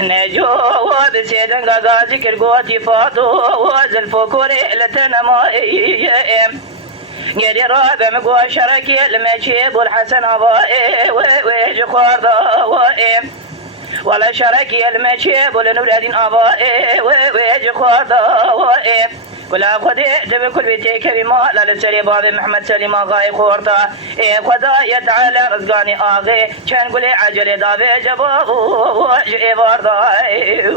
نجو بسيدن غازي كرغوتي فاضو وزلفو كوري لتنما قدي رابع مقوى شركي المشيب والحسن أبائي ويجي خورضا وإيم ولا شركي المشيب ولنور الدين أبائي ويجي خورضا وإيم ولا خدي دب كل بيتك بما لا لسري باب محمد سليم غاي خورتا خدا يتعالى رزقاني آغي كان قولي عجل دابي جباب وجئي بارداي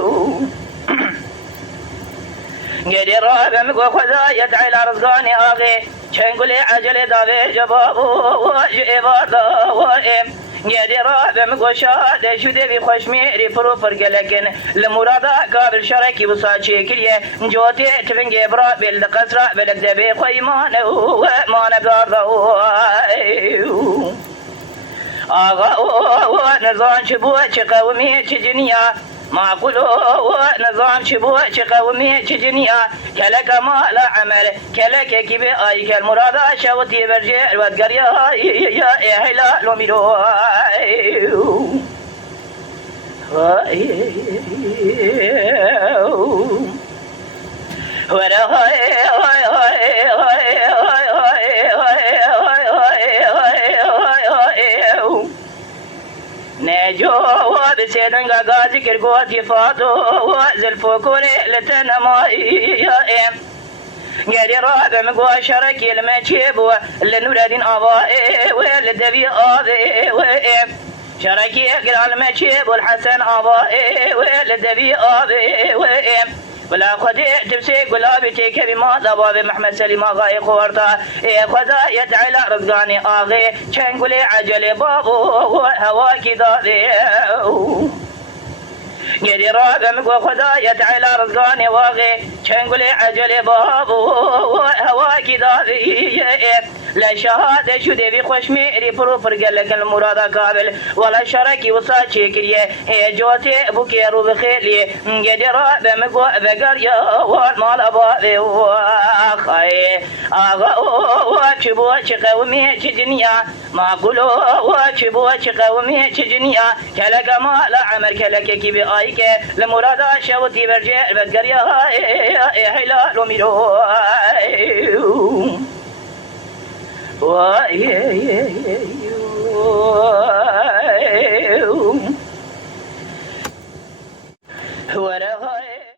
قدي رابع مقوى خدا يتعالى رزقاني آغي كان قولي عجل دابي جباب وجئي بارداي قدي رابع مقوى شاد شدي بخوش ميري فروفر قلقن لمرادا قابل شركي وصاشي كليه جوتي تفنجي برا بالقصرة بالكدبي خيمان ومان بارضو آغا نظام شبوة قومي تجنيا ما قلوا نظام شبوة قومي تجنيا كلك ما لا عمل كلك كبي اي كالمرادا شوتي برجع وتقريا يا هلا لوميرو نجو بسيدن غازي كرغوتي فاضو وزلفو كوري لتنما قدي رابع مقوى شركي المشيب لنور الدين أبائي والدبي آذي شركي قلال المشيب والحسن أبائي والدبي آذي ولا خدي تبسي قلابتي كبي ما دباب محمد سليم غاي خورتا خدا يدعي رزقاني آغي كان قولي عجل بابو هواكي داذي قدي رابع مقوى خدا يدعي رزقاني واغي كان قولي عجل بابو هواكي داذي لا شهادة شدي بخوش ميري فروفر قلق المرادة قابل ولا شركي وصاشي كريه جوتي بكيرو بخيلي قدي رابع مقوى بقريا والمال أبابي وخي آغا وشبوة قومي تجنيا ما قلوا وشبوة قومي تجنيا كلك ما لا عمر كلك كبي آيك لمرادة شوتي برجع بقريا هلا لوميرو هو